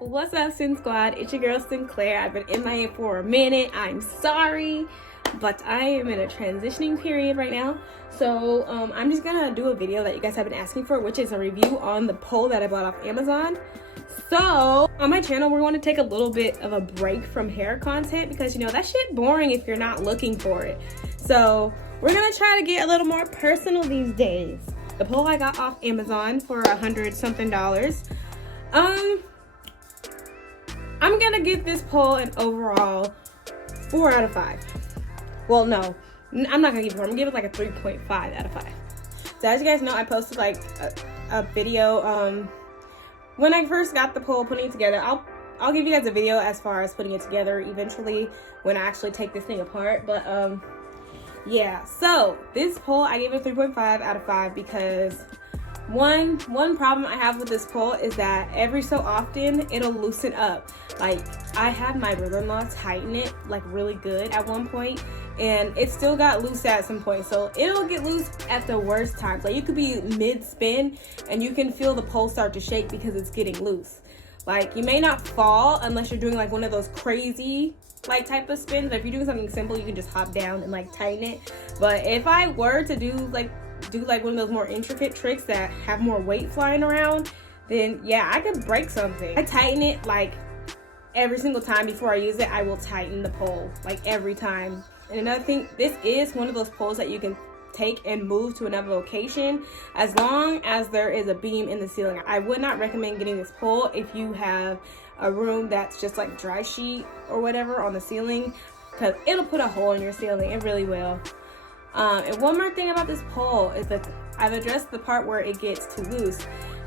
What's up, Sin Squad? It's your girl Sinclair. I've been MIA for a minute. I'm sorry, but I am in a transitioning period right now. So I'm just gonna do a video that you guys have been asking for, which is a review on the pole that I bought off Amazon. So on my channel, we're going to take a little bit of a break from hair content because, you know, that shit boring if you're not looking for it. So we're gonna try to get a little more personal these days. The pole I got off Amazon for $100 something. I'm gonna give this pole an overall 4 out of 5. Well, no, I'm not gonna give it 4. I'm gonna give it like a 3.5 out of 5. So as you guys know, I posted like a video when I first got the pole, putting it together. I'll give you guys a video as far as putting it together eventually when I actually take this thing apart. But yeah, so this pole I gave it a 3.5 out of 5 because one problem I have with this pole is that every so often it'll loosen up. Like, I had my brother-in-law tighten it like really good at one point, and it still got loose at some point. So it'll get loose at the worst times. Like, you could be mid-spin and you can feel the pole start to shake because it's getting loose. Like, you may not fall unless you're doing like one of those crazy like type of spins. If you're doing something simple, you can just hop down and like tighten it. But if I were to do like one of those more intricate tricks that have more weight flying around, then yeah, I could break something. I tighten it like every single time before I use it. I will tighten the pole like every time. And another thing, this is one of those poles that you can take and move to another location as long as there is a beam in the ceiling. I would not recommend getting this pole if you have a room that's just like dry sheet or whatever on the ceiling, because it'll put a hole in your ceiling. It really will. And one more thing about this pole is that I've addressed the part where it gets too loose.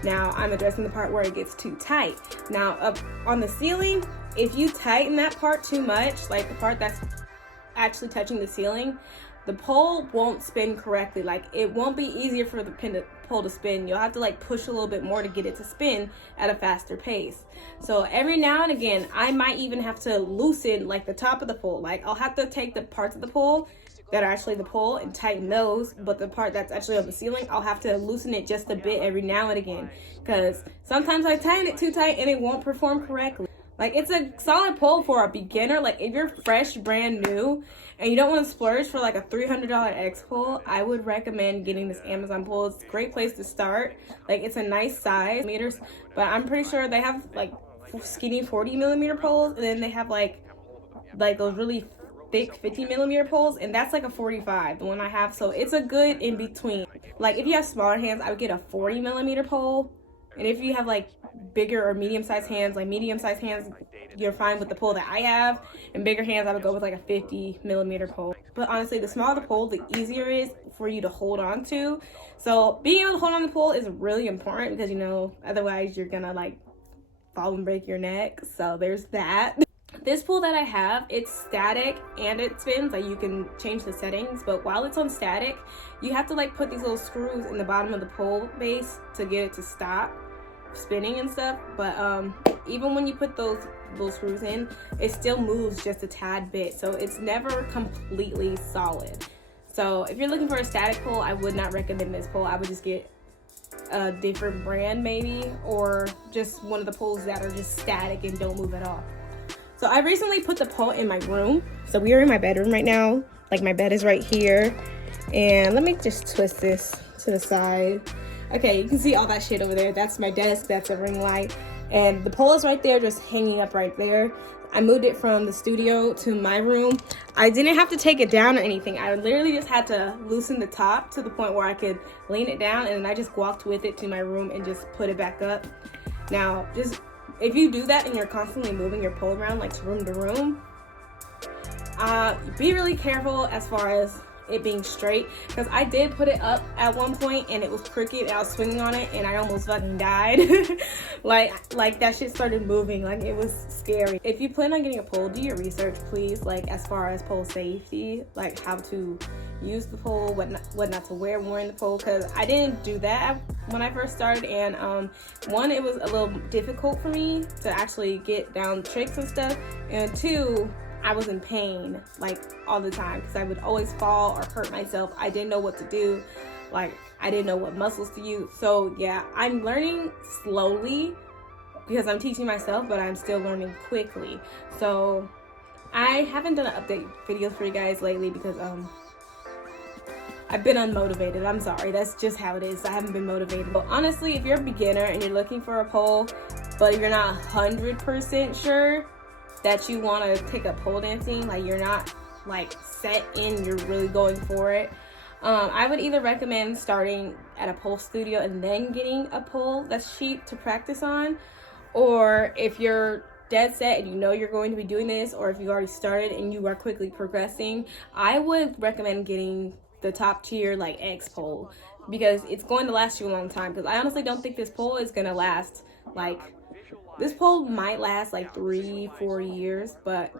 Now I'm addressing the part where it gets too tight. Now up on the ceiling, if you tighten that part too much, like the part that's actually touching the ceiling, the pole won't spin correctly. Like, it won't be easier for the pole to spin. You'll have to like push a little bit more to get it to spin at a faster pace. So every now and again, I might even have to loosen like the top of the pole. Like, I'll have to take the parts of the pole that are actually the pole and tighten those, but the part that's actually on the ceiling, I'll have to loosen it just a bit every now and again, because sometimes I tighten it too tight and it won't perform correctly. Like, it's a solid pole for a beginner. Like, if you're fresh, brand new, and you don't want to splurge for like a $300 X pole, I would recommend getting this Amazon pole. It's a great place to start. Like, it's a nice size meters, but I'm pretty sure they have like skinny 40mm poles, and then they have like those really thick 50mm poles, and that's like a 45, the one I have. So it's a good in between. Like, if you have smaller hands, I would get a 40mm pole, and if you have like bigger or medium-sized hands, like medium-sized hands, you're fine with the pole that I have, and bigger hands, I would go with like a 50mm pole. But honestly, the smaller the pole, the easier it is for you to hold on to. So being able to hold on to the pole is really important, because, you know, otherwise you're gonna like fall and break your neck. So there's that. This pole that I have, it's static and it spins. Like, you can change the settings, but while it's on static, you have to like put these little screws in the bottom of the pole base to get it to stop spinning and stuff. But even when you put those screws in, it still moves just a tad bit, so it's never completely solid. So if you're looking for a static pole, I would not recommend this pole. I would just get a different brand maybe, or just one of the poles that are just static and don't move at all. So I recently put the pole in my room. So we are in my bedroom right now. Like, my bed is right here, and let me just twist this to the side. Okay, you can see all that shit over there. That's my desk, that's a ring light, and the pole is right there, just hanging up right there. I moved it from the studio to my room. I didn't have to take it down or anything. I literally just had to loosen the top to the point where I could lean it down, and then I just walked with it to my room and just put it back up. Now, just if you do that and you're constantly moving your pole around like room to room, be really careful as far as it being straight, because I did put it up at one point and it was crooked. I was swinging on it and I almost fucking died. like that shit started moving. Like, it was scary. If you plan on getting a pole, do your research, please. Like, as far as pole safety, like how to use the pole, what not to wear wearing the pole, because I didn't do that when I first started. And one, it was a little difficult for me to actually get down tricks and stuff, and two, I was in pain like all the time because I would always fall or hurt myself. I didn't know what to do. Like, I didn't know what muscles to use. So yeah, I'm learning slowly because I'm teaching myself, but I'm still learning quickly. So I haven't done an update videos for you guys lately because I've been unmotivated. I'm sorry, that's just how it is. I haven't been motivated. But honestly, if you're a beginner and you're looking for a pole, but you're not 100% sure that you want to take up pole dancing, like you're not like set in, you're really going for it, I would either recommend starting at a pole studio and then getting a pole that's cheap to practice on, or if you're dead set and you know you're going to be doing this, or if you already started and you are quickly progressing, I would recommend getting the top tier like X pole, because it's going to last you a long time. Because I honestly don't think this pole is going to last, like, this pole might last like 3-4 years, but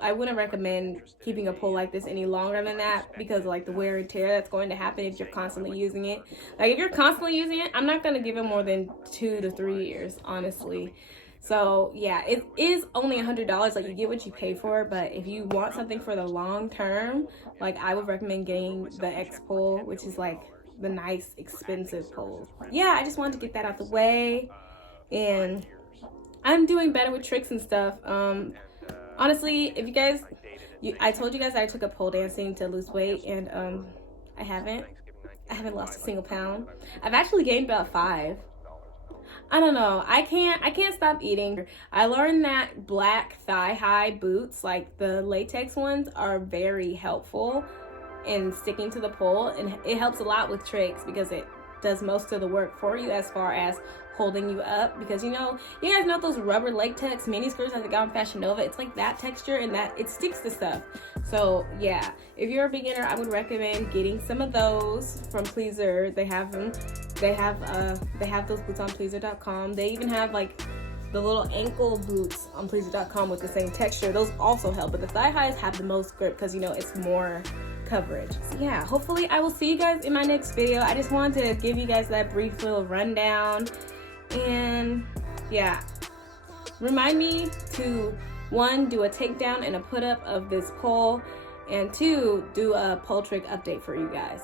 I wouldn't recommend keeping a pole like this any longer than that, because of like the wear and tear that's going to happen if you're constantly using it. Like if you're constantly using it, I'm not going to give it more than 2 to 3 years, honestly. So yeah, it is only $100. Like, you get what you pay for, but if you want something for the long term, like I would recommend getting the X pole, which is like the nice expensive pole. Yeah, I just wanted to get that out the way, and I'm doing better with tricks and stuff. Honestly, if you guys, I told you guys I took up pole dancing to lose weight, and I haven't lost a single pound. I've actually gained about 5. I don't know. I can't stop eating. I learned that black thigh-high boots, like the latex ones, are very helpful in sticking to the pole, and it helps a lot with tricks because it does most of the work for you as far as holding you up. Because you guys know those rubber latex mini skirts that they got on Fashion Nova? It's like that texture, and that it sticks to stuff. So yeah, if you're a beginner, I would recommend getting some of those from Pleaser. They have them. They have those boots on Pleaser.com. They even have like the little ankle boots on Pleaser.com with the same texture. Those also help, but the thigh highs have the most grip because it's more coverage. So yeah, hopefully I will see you guys in my next video. I just wanted to give you guys that brief little rundown, and yeah, remind me to 1, do a takedown and a put up of this pole, and 2, do a pole trick update for you guys.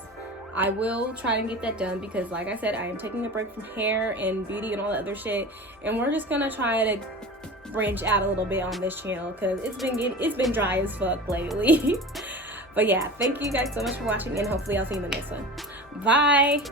I will try and get that done because, like I said, I am taking a break from hair and beauty and all that other shit, and we're just gonna try to branch out a little bit on this channel because it's been dry as fuck lately. But yeah, thank you guys so much for watching, and hopefully I'll see you in the next one. Bye.